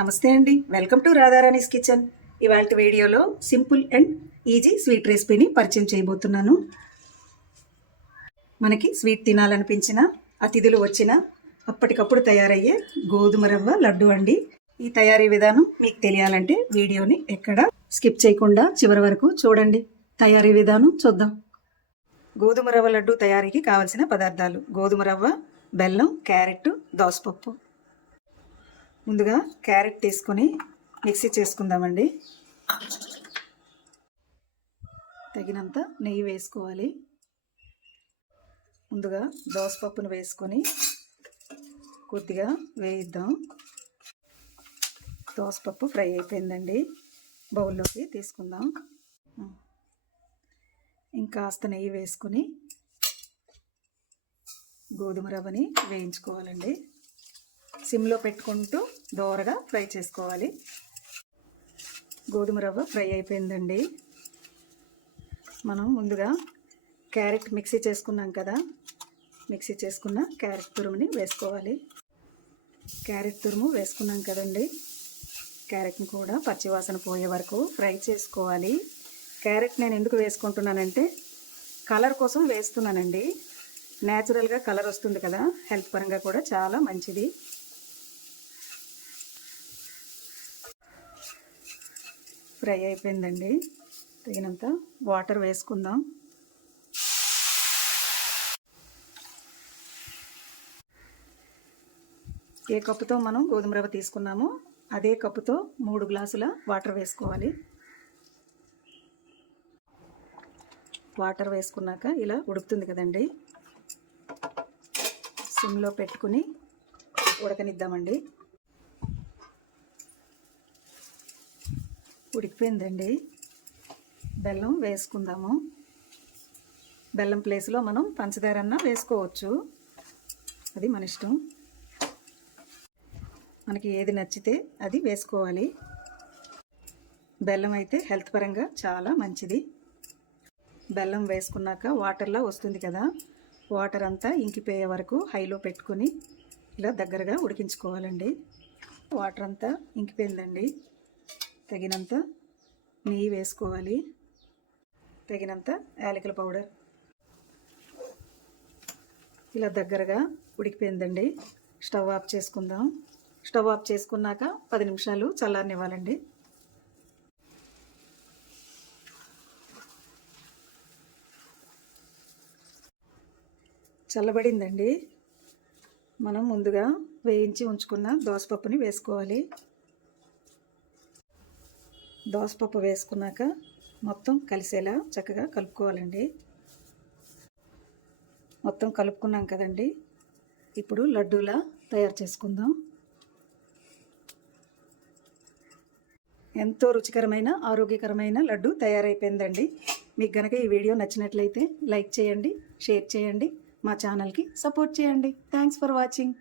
నమస్తే అండి, welcome to రాధారాణీస్ kitchen. ఇవాళ వీడియోలో సింపుల్ అండ్ ఈజీ స్వీట్ రెసిపీని పరిచయం చేయబోతున్నాను. మనకి స్వీట్ తినాలనిపించిన, అతిథులు వచ్చిన అప్పటికప్పుడు తయారయ్యే గోధుమ రవ్వ లడ్డు అండి. ఈ తయారీ విధానం మీకు తెలియాలంటే వీడియోని ఎక్కడ స్కిప్ చేయకుండా చివరి వరకు చూడండి. తయారీ విధానం చూద్దాం. గోధుమ రవ్వ లడ్డు తయారీకి కావలసిన పదార్థాలు: గోధుమ రవ్వ, బెల్లం, క్యారెట్, దోసపప్పు. ముందుగా క్యారెట్ తీసుకొని మిక్సీ చేసుకుందామండి. తగినంత నెయ్యి వేసుకోవాలి. ముందుగా దోసపప్పును వేసుకొని కొద్దిగా వేయిద్దాం. దోసపప్పు ఫ్రై అయిపోయిందండి, బౌల్లోకి తీసుకుందాం. ఇంకాస్త నెయ్యి వేసుకొని గోధుమ రవ్వని వేయించుకోవాలండి. సిమ్లో పెట్టుకుంటూ దోరగా ఫ్రై చేసుకోవాలి. గోధుమ రవ్వ ఫ్రై అయిపోయిందండి. మనం ముందుగా క్యారెట్ మిక్సీ చేసుకున్నాం కదా, మిక్సీ చేసుకున్న క్యారెట్ తురుముని వేసుకోవాలి. క్యారెట్ తురుము వేసుకున్నాం కదండి, క్యారెట్ని కూడా పచ్చివాసన పోయే వరకు ఫ్రై చేసుకోవాలి. క్యారెట్ నేను ఎందుకు వేసుకుంటున్నానంటే కలర్ కోసం వేస్తున్నానండి. న్యాచురల్గా కలర్ వస్తుంది కదా, హెల్త్ పరంగా కూడా చాలా మంచిది. ఫ్రై అయిపోయిందండి. తగినంత వాటర్ వేసుకుందాం. ఏ కప్పుతో మనం గోధుమ రవ్వ తీసుకున్నామో అదే కప్పుతో 3 గ్లాసుల వాటర్ వేసుకోవాలి. వాటర్ వేసుకున్నాక ఇలా ఉడుకుతుంది కదండి, సిమ్లో పెట్టుకుని ఉడకనిద్దామండి. ఉడికిపోయిందండి. బెల్లం వేసుకుందాము. బెల్లం ప్లేస్లో మనం పంచదార అన్న వేసుకోవచ్చు, అది మన ఇష్టం. మనకి ఏది నచ్చితే అది వేసుకోవాలి. బెల్లం అయితే హెల్త్ పరంగా చాలా మంచిది. బెల్లం వేసుకున్నాక వాటర్లా వస్తుంది కదా, వాటర్ అంతా ఇంకిపోయే వరకు హైలో పెట్టుకొని ఇలా దగ్గరగా ఉడికించుకోవాలండి. వాటర్ అంతా ఇంకిపోయిందండి. తగినంత నెయ్యి వేసుకోవాలి. తగినంత యాలకుల పౌడర్. ఇలా దగ్గరగా ఉడికిపోయిందండి. స్టవ్ ఆఫ్ చేసుకుందాం. స్టవ్ ఆఫ్ చేసుకున్నాక 10 నిమిషాలు చల్లారనివ్వాలండి. చల్లబడిందండి. మనం ముందుగా వేయించి ఉంచుకున్న దోసపప్పుని వేసుకోవాలి. దోసపప్పు వేసుకున్నాక మొత్తం కలిసేలా చక్కగా కలుపుకోవాలండి. మొత్తం కలుపుకున్నాం కదండి, ఇప్పుడు లడ్డూలా తయారు చేసుకుందాం. ఎంతో రుచికరమైన, ఆరోగ్యకరమైన లడ్డు తయారైపోయిందండి. మీకు గనక ఈ వీడియో నచ్చినట్లయితే లైక్ చేయండి, షేర్ చేయండి, మా ఛానల్కి సపోర్ట్ చేయండి. Thanks for watching.